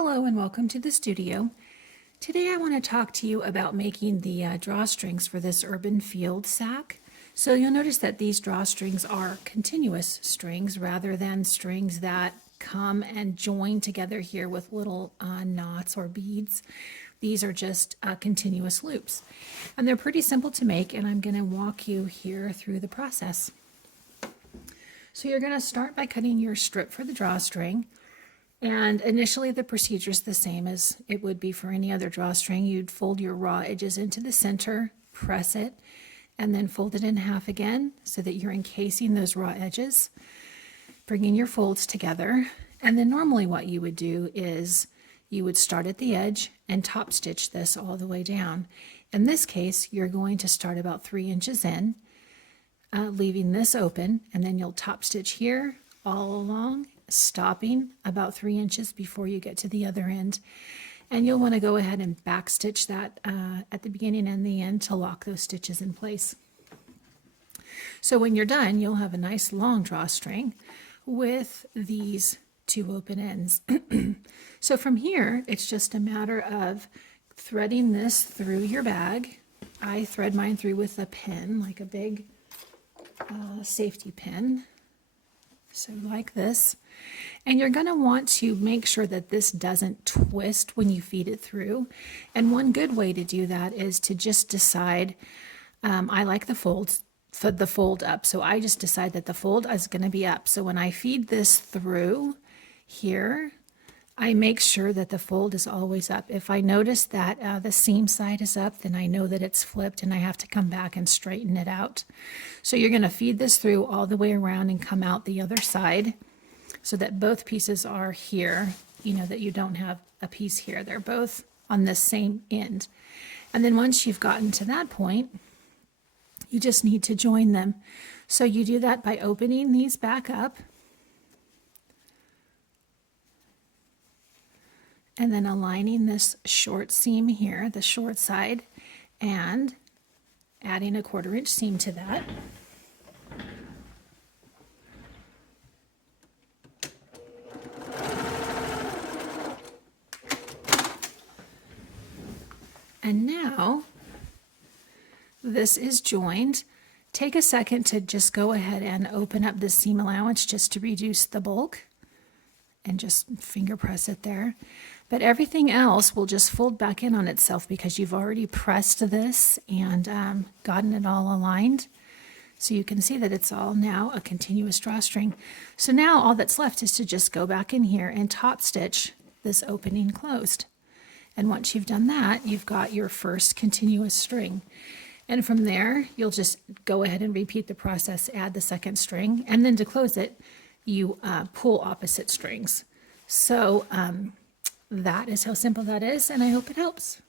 Hello and welcome to the studio. Today I want to talk to you about making the drawstrings for this urban field sack. So you'll notice that these drawstrings are continuous strings rather than strings that come and join together here with little knots or beads. These are just continuous loops. And they're pretty simple to make, and I'm going to walk you here through the process. So you're going to start by cutting your strip for the drawstring. And initially the procedure is the same as it would be for any other drawstring. You'd fold your raw edges into the center, press it, and then fold it in half again so that you're encasing those raw edges, bringing your folds together. And then normally what you would do is you would start at the edge and top stitch this all the way down. In this case, you're going to start about 3 inches in, leaving this open, and then you'll top stitch here all along, stopping about 3 inches before you get to the other end. And you'll want to go ahead and back stitch that at the beginning and the end to lock those stitches in place. So when you're done, you'll have a nice long drawstring with these 2 open ends. So from here, it's just a matter of threading this through your bag. I thread mine through with a pin, like a big safety pin. So like this, and you're going to want to make sure that this doesn't twist when you feed it through. And one good way to do that is to just decide, I like the folds, the fold up. So I just decide that the fold is going to be up. So when I feed this through here, I make sure that the fold is always up. If I notice that the seam side is up, then I know that it's flipped and I have to come back and straighten it out. So you're going to feed this through all the way around and come out the other side so that both pieces are here, you know, that you don't have a piece here. They're both on the same end. And then once you've gotten to that point, you just need to join them. So you do that by opening these back up, and then aligning this short seam here, the short side, and adding a 1/4 inch seam to that. And now this is joined. Take a second to just go ahead and open up the seam allowance just to reduce the bulk, and just finger press it there. But everything else will just fold back in on itself because you've already pressed this and gotten it all aligned. So you can see that it's all now a continuous drawstring. So now all that's left is to just go back in here and top stitch this opening closed. And once you've done that, you've got your first continuous string. And from there, you'll just go ahead and repeat the process, add the second string, and then to close it, you pull opposite strings. So that is how simple that is, and I hope it helps.